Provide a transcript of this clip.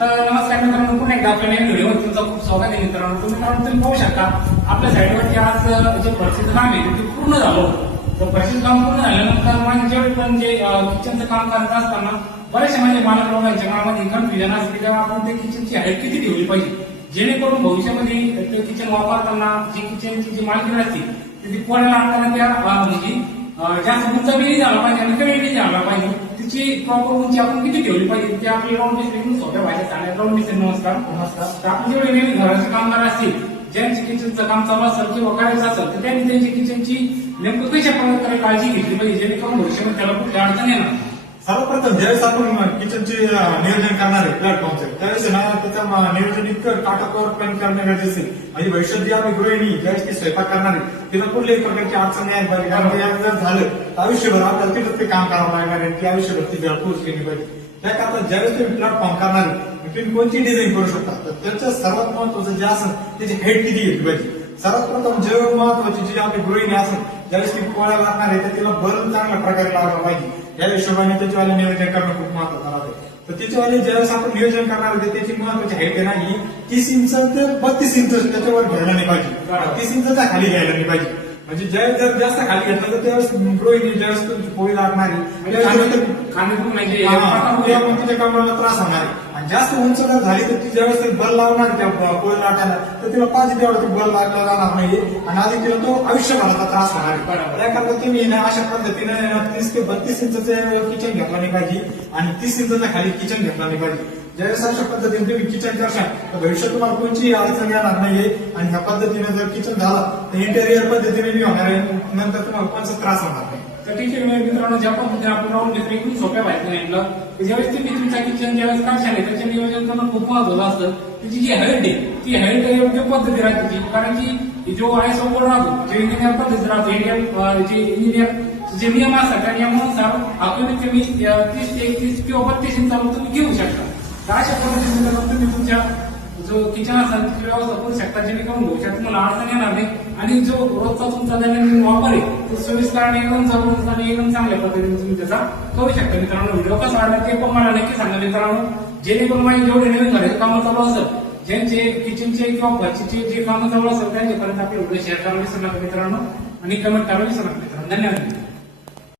तर नमस्कार मित्रांनो, पुन्हा एकदा आपल्या नवीन व्हिडिओ तुमचं खूप स्वागत आहे मित्रांनो. तुम्ही पाहू शकता आपल्या साईडवरती आज जे फरशीचं काम आहे ते पूर्ण झालं होतं. तर फरशीचं काम पूर्ण झाल्यानंतर माझे जेवढे पण जे किचनचं काम करत असताना बरेचसे म्हणजे मालक लोकांच्या कामामध्ये कन्फ्युजन असते की तेव्हा आपण ते किचनची हाईट किती ठेवली पाहिजे, जेणेकरून भविष्यामध्ये ते किचन वापरताना जी किचनची जी मालकी असते ती कोणाला लागताना त्या म्हणजे जास्त उंच नाही झाला पाहिजे आणि कमी नाही झाला पाहिजे. तिची प्रॉपर उंची आपण किती ठेवली पाहिजे ते आपली राऊंड मिस्त्री सोप्या व्हायच्या चांगल्या राऊंड मिस्त्री नमस्कार. तर आपण जेवढे नवीन घराचे कामगार असतील, ज्यांची किचनचं काम चालू असेल किंवा करायचं असेल तर त्यांनी त्यांची किचनची नेमकं कशा प्रकारे काळजी घेतली पाहिजे, जेणेकरून भविष्यामध्ये त्याला कुठली अडचण येणार. सर्वप्रथम ज्यावेळेस आपण किचनचे नियोजन करणार आहे प्लॅटफॉर्मचे, त्यावेळेस ना त्याचं नियोजन इतकं काटाकोर प्लॅन करणे गरजेचे आहे. म्हणजे भविष्यात जी आपली गृहिणी ज्यावेळेस ती स्वयंपाक करणार आहे तिला कुठल्याही प्रकारची अडचण नाही पाहिजे. कारण जर झालं तर आयुष्यभर आपल्याला तिथं ते काम करावं लागणार आहे, ती आयुष्यभर ती जळपूस केली पाहिजे. त्याकरता ज्यावेळेस तुम्ही प्लॅटफॉर्म करणार आहे तुम्ही कोणती डिझाईन करू शकता, तर त्याचं सर्वात महत्वाचं जे असेल त्याची हाईट किती घेतली पाहिजे. सर्वात प्रथम जेवढं महत्वाची जी आपली गृहिणी असेल ज्यावेळेस ती पोळ्या लागणार आहे तर तिला भरून चांगल्या प्रकारे लागला पाहिजे. या हिशोबाने त्याच्यावाले नियोजन करणं खूप महत्वाचं आहे. तर त्याच्यावाले ज्यावेळेस आपण नियोजन करणार होते त्याची महत्वाची हाईट आहे नाही 30 इंच ते 32 इंच त्याच्यावर घ्यायला नाही पाहिजे, 30 इंचच्या खाली घ्यायला नाही पाहिजे. म्हणजे ज्यावेळेस जर जास्त खाली घेतलं तर त्यावेळेस गृहिणी ज्यावेळेस तुमची पोळी लागणार आहे तिच्या कमराला त्रास होणार आहे. आणि जास्त उंच जर झाली तर ती ज्यावेळेस बल लावणार त्या पोळी लाटायला तर तिला पाहिजे तेवढा बल लागला जाणार नाही आणि आधी तिला तो आयुष्यभराचा त्रास होणार आहे. त्याकरता तुम्ही अशा पद्धतीने 30 ते 32 इंचचं किचन घेतला नाही पाहिजे आणि 30 इंचच्या खाली किचन घेतला नाही पाहिजे. ज्यावेळेस अशा पद्धतीने तुम्ही किचन करशाल तर भविष्यात तुम्हाला कोणची अडचण येणार नाहीये. आणि ह्या पद्धतीने जर किचन झाला तर इंटेरियर पद्धतीने नाही होणार आहे, नंतर तुम्हाला कोणताच त्रास होणार नाही. तर ठीक आहे मित्रांनो, ज्या पद्धतीने आपण राऊंड मिस्त्री खूप सोप्या व्हायचं नाही ज्यावेळेस तुम्ही तुमच्या किचन ज्यावेळेस करशाल त्याचे नियोजन करणं खूप महत्वाचं असतं. त्याची जी हाईट आहे ती हाईट योग्य पद्धती राहते, कारण की जो आयएसओ कोड राहतो, जो इंजिनियर पद्धती राहतो, जे इंजिनियर जे नियम असतात त्या नियमानुसार आपण कमी 30 ते 31 किंवा 32 इंच तुम्ही घेऊ शकता. तर अशा पद्धतीने तुम्ही तुमच्या जो किचन असेल त्याची व्यवस्था करू शकता, जेणेकरून भविष्यात तुम्हाला अडचण येणार नाही आणि जो रोजचा तुमचा दैनंदिन वापर आहे तो सोयीस्कर आणि एकदम जबरदस्त आणि एकदम चांगल्या पद्धतीने तुम्ही त्याचा करू शकता. मित्रांनो, व्हिडिओ कसा वाटला ते पण मला नक्की सांगा मित्रांनो, जेणेकरून माझे जेवढे नवीन घराचे कामं चालू असेल, ज्यांचे किचनचे किंवा फरशीचे जे कामं चालू असेल त्यांच्यापर्यंत आपले व्हिडिओ शेअर करायला विसरू नका मित्रांनो आणि कमेंट करायला विसरू नका मित्रांनो. धन्यवाद.